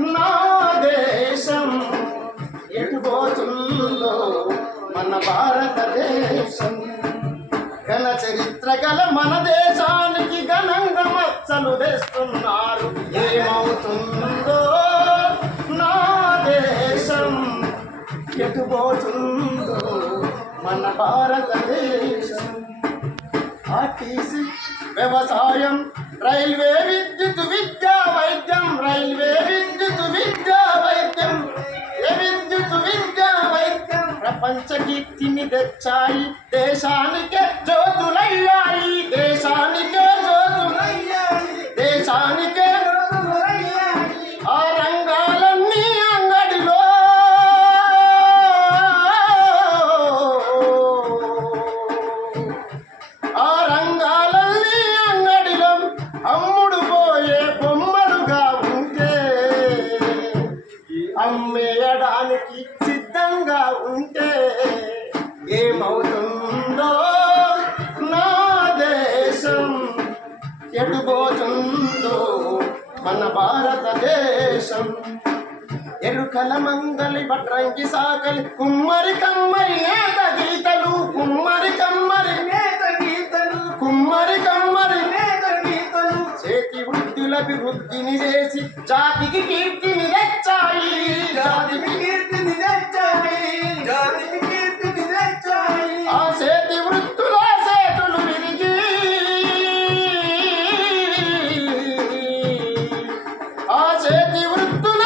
నా దేశం ఎటుపోతుందో మన భారతదేశం. ఘన చరిత్ర గల మన దేశానికి ఘనంగా మచ్చలు తెస్తున్నారు ఏమవుతుందో నా దేశం ఎటుపోతుందో మన భారతదేశం. ఆర్టీసీ వ్యవసాయం రైల్వే విద్యుత్ విద్యా వైద్యం రైల్వే విద్యుత్ విద్యా వైద్యం. ఏ విద్యుత్ విద్యా వైద్యం? ప్రపంచ కీర్తిని తెచ్చాయి దేశానికే జ్యోతులయ్యా. సిద్ధంగా ఉంటే ఏమవుతుందో నా దేశం ఎడుబోతుందో మన భారతదేశం. ఎరుకల మంగలి వడ్రంగి సాకలి కుమ్మరి కమ్మరి నేత గీతలు కుమ్మరి కమ్మరి నేత గీతలు కుమ్మరి కమ్మరి నేత గీతలు. చేతి వృద్ధుల అభివృద్ధిని చేసి జాతికి కీర్తిని తెచ్చాయి జాతికి కీర్తిని తెచ్చాయి జాతికి కీర్తిని తెచ్చాయి ఆ చేతి వృత్తుల చేతులు విరిగి. ఆ వృత్తుల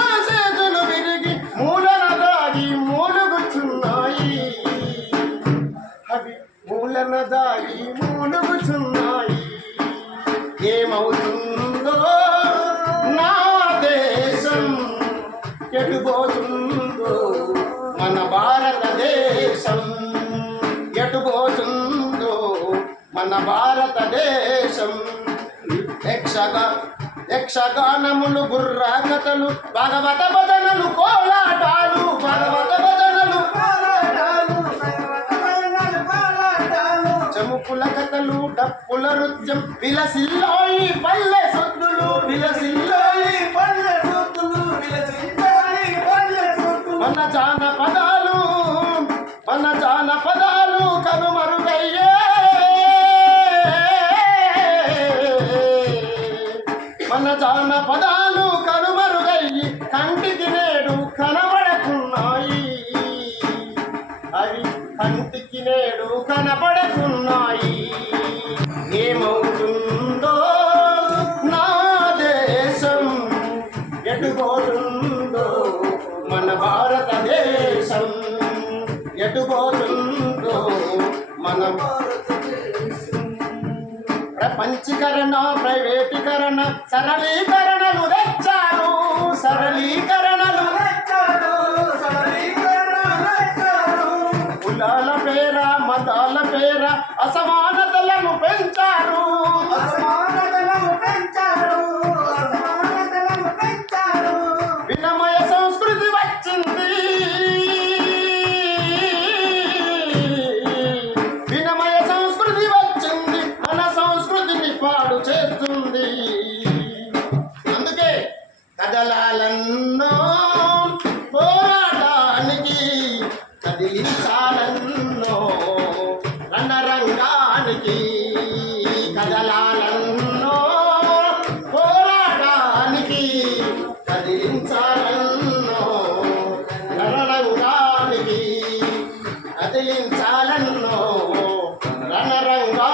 విరిగి మూలన దాగి మూలుగుచున్నాయి. అవి మూలన దాగి మూలుగుచున్నాయి. ఎటుపోతుందో మన భారతదేశం ఎటుపోతుందో మన భారతదేశం. యక్షగా యక్షగానములు గుర్ర కథలు భగవత భజనలు కోలాటాలు భగవత భజనలు. కోలాటాలు చముకుల కథలు డప్పుల నృత్యం విలసిల్లోయి పల్లె సొద్దులు విలసిల్లు సొద్దులు మన జానపదాలు మన జానపదాలు కనుమరుగయ్యే ఎటుపోతుందో మన ప్రపంచీకరణ ప్రైవేటీకరణ సరళీకరణలు తెచ్చారు సరళీకరణలు తెచ్చారు కులాల పేర మతాల పేర అసమానతలను కదిలించాలన్నో రణరంగానికి కదలాలన్నో పోరాటానికి కదిలించాలన్నో రణరంగానికి కదిలించాలన్నో రణరంగా